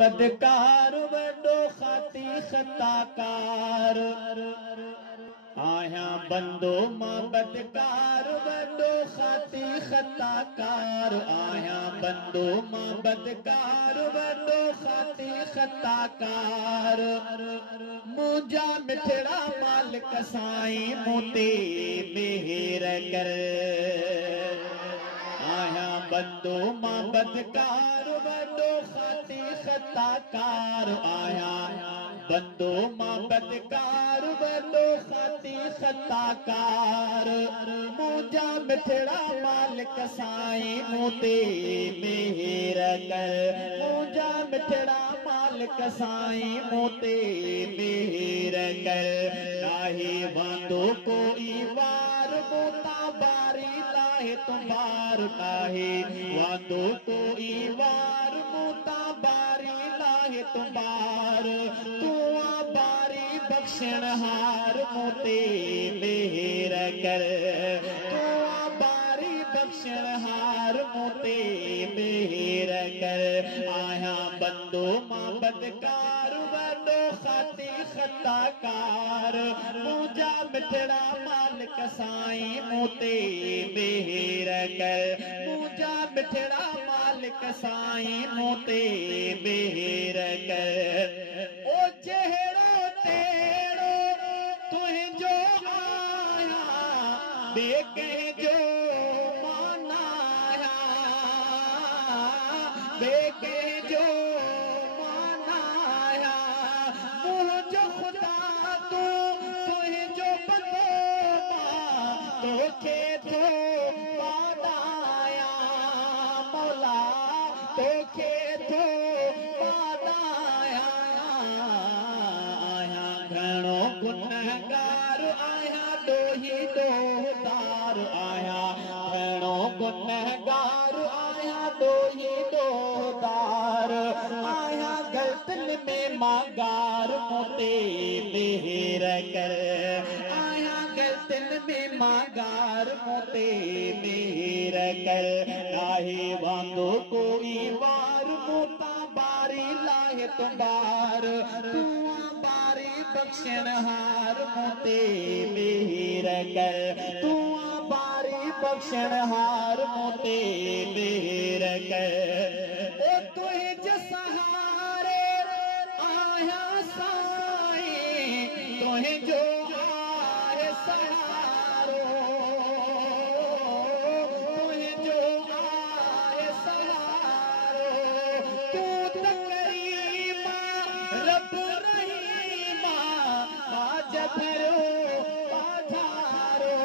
बदकार वडो खाती खताकार आया बंदो मां बदकार वडो खाती खताकार आया बंदो मां बदकार वडो खाती खताकार मुंजा मिठड़ा मालिक साईं मोते मेहर कर आया बंदो मां बदकार वडो खाती खताकार आया बंदो मां बदकार वडो खाती खताकार मुंजा मिठड़ा मालिक साईं मोते मेहर कर मुंजा मिठड़ा मालिक साईं मोते मेहर कर नाहे वांदो कोई वार मोता बारी लाहे तुम्हार नाहे वांदो कोई वार मोता बारी लाहे तुम्हार तू बारी बख्शण हार मोते मेहर कर तू बारी बख्शण हार मोते मेहर कर आया बंदो मां बदकार वडो खाती खताकार मुंजा मिठड़ा मालिक साईं मोते मेहर कर मुंजा मिठड़ा मालिक साईं मोते मेहर कर ओ चेहरो तेरो तुझो आया बेके जो मानाया बेके जो मानाया मुझो खुदा तू तुझो बंदो तोखे तो पादाया मौला तोखे तो पादाया आया घणो गुनहगार आया दोही दोदार आया घणो गुनहगार आया दोही दोदार आया गलतन में मांगार मोते मेहर कर आया गलतन में मांगार मोते मेहर कर नाहे वांदो कोई वार मोता बारी लाहे तुम्हार तू बारी बख्शण हार मोते मेहर कर तू बारी बख्शण हार मोते मेहर कर ओ तुझ सहारे आया साईं तुझो आए सहारो तुझो आए सहारो तू तकरीमा रब रहीमा बाज भरो बाजारो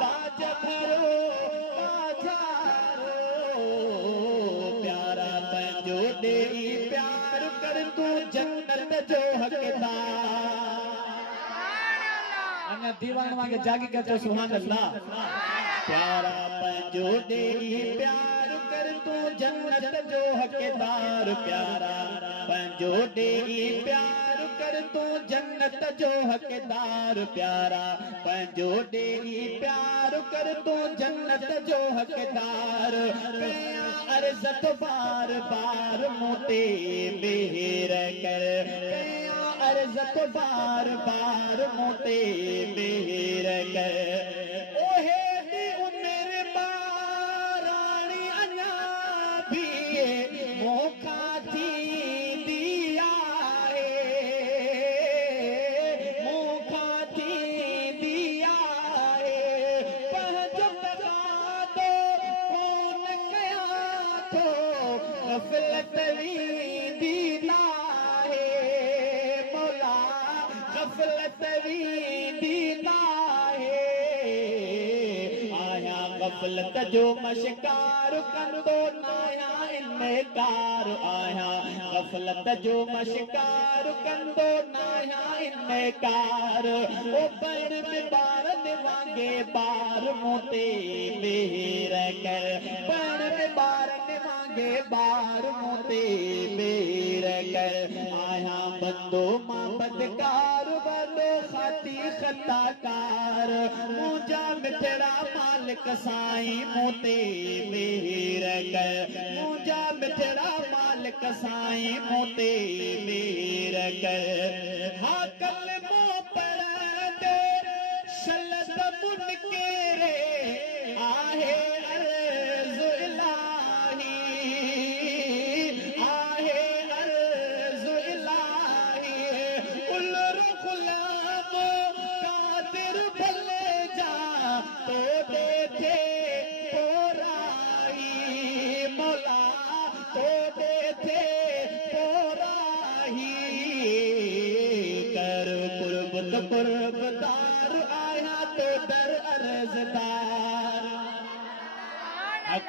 बाज भरो बाजारो प्यारा पंजो दे प्यार कर तू जन्नत जो हकदार अन्य दीवान मांगे जागी कहते सुभान अल्लाह प्यारा पंजो दे प्यार कर तू जन्नत जो हकदार प्यारा पंजो दे प्यार कर तू जन्नत जो हकदार प्यारा पंजो दे प्यार कर तू जन्नत जो हकदार अर्ज़त बार बार मोते मेहर कर अर्ज़त बार बार मोते मेहर कर ओहे दी उम्र बारानी अन्या भी मोखा थी दिया मोखा थी दिया पहजो लगा दो कौन गया तो गफलत दीना मौला गफलत दीना आया गफलत जो मशकार कंदो नाया इनकार आया गफलत जो मशकार कंदो नाया इनकार ओ बन में बारन वांगे बार मोते मेहर कर बन में बारन वांगे बार मोते मेहर कर आया बंदो मां बदकार वडो खाती खताकार मुंजा मिठड़ा मालिक साईं मोते मेहर कर मुंजा मिठड़ा मालिक साईं मोते मेर कर हा कलमो पढ़ंदे शलद मुनकेरे आहे अर्ज़ इलाही आहे अर्ज़ इलाही उलर गुलाम कादिर भले जा तो देते पोराई मौला तो देते पोराई कर कुर्बत कुर्बदार आया तो दर अर्ज़दार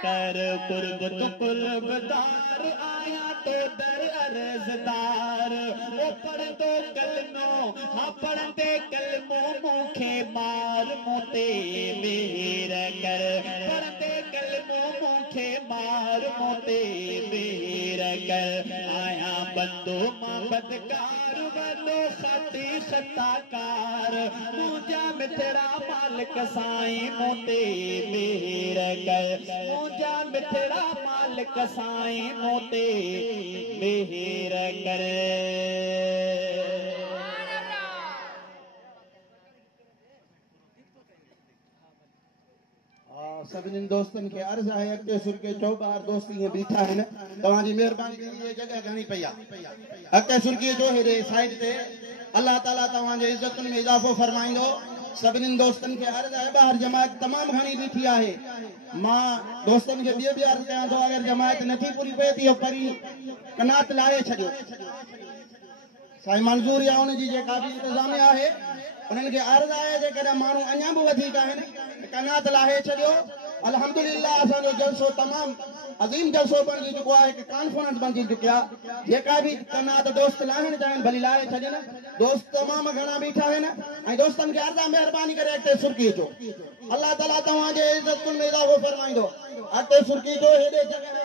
कर कुर्बत कुर्बदार आया तो दर अर्ज़दार ओ पढ़ दो कलमो हाँ पढ़ दे कलमो मुखे मार मोते मेर कर पढ़ दे कलमो मुखे मार मोते मेर कर आया बंदो मां बदकार बंदो खाती खताकार मुझा मिठड़ा मालिक साईं मोते मेर कर मुझा मिठड़ा मालिक साईं मोते मेर कर सभिनी दोस्तनि खे अर्ज़ आहे अॻिते सुर के चौबार दोस्त ईअं बीठा आहिनि तव्हांजी महिरबानी ये जगह घणी पई आहे अॻिते सुर्कीअ जो हेॾे साइड ते अल्लाह ताला तव्हांजे इज़तुनि में इज़ाफ़ो फरमाईंदो सभिनी दोस्तनि खे अर्ज़ आहे ॿाहिरि जमायत तमामु घणी बीठी आहे मां दोस्तनि खे ॿियो बि अर्ज़ कयां थो अगरि जमायत नथी पूरी पए थी परी कनात लाहे छॾियो साईं मंज़ूर या उनजी जेका बि इंतज़ामिया आहे उन्हनि खे अर्ज़ आहे जेकॾहिं माण्हू अञा बि वधीक आहिनि कनात लाहे छॾियो अल्हम्दुलिल्लाह असांजो जलसो तमामु अज़ीम जलसो बणिजी चुको आहे हिकु कॉन्फ्रेंस बणिजी चुकी आहे जेका बि कनात दोस्त लाहिण चाहिनि भली लाहे छॾनि दोस्त तमामु घणा बीठा आहिनि ऐं दोस्तनि खे अर्ज़ आहे महिरबानी करे अॻिते सुर्की अचो अल्लाह ताला तव्हांजे इज़तुनि में इज़ाफ़ो फरमाईंदो अॻिते सुर्की जो हेॾे जॻह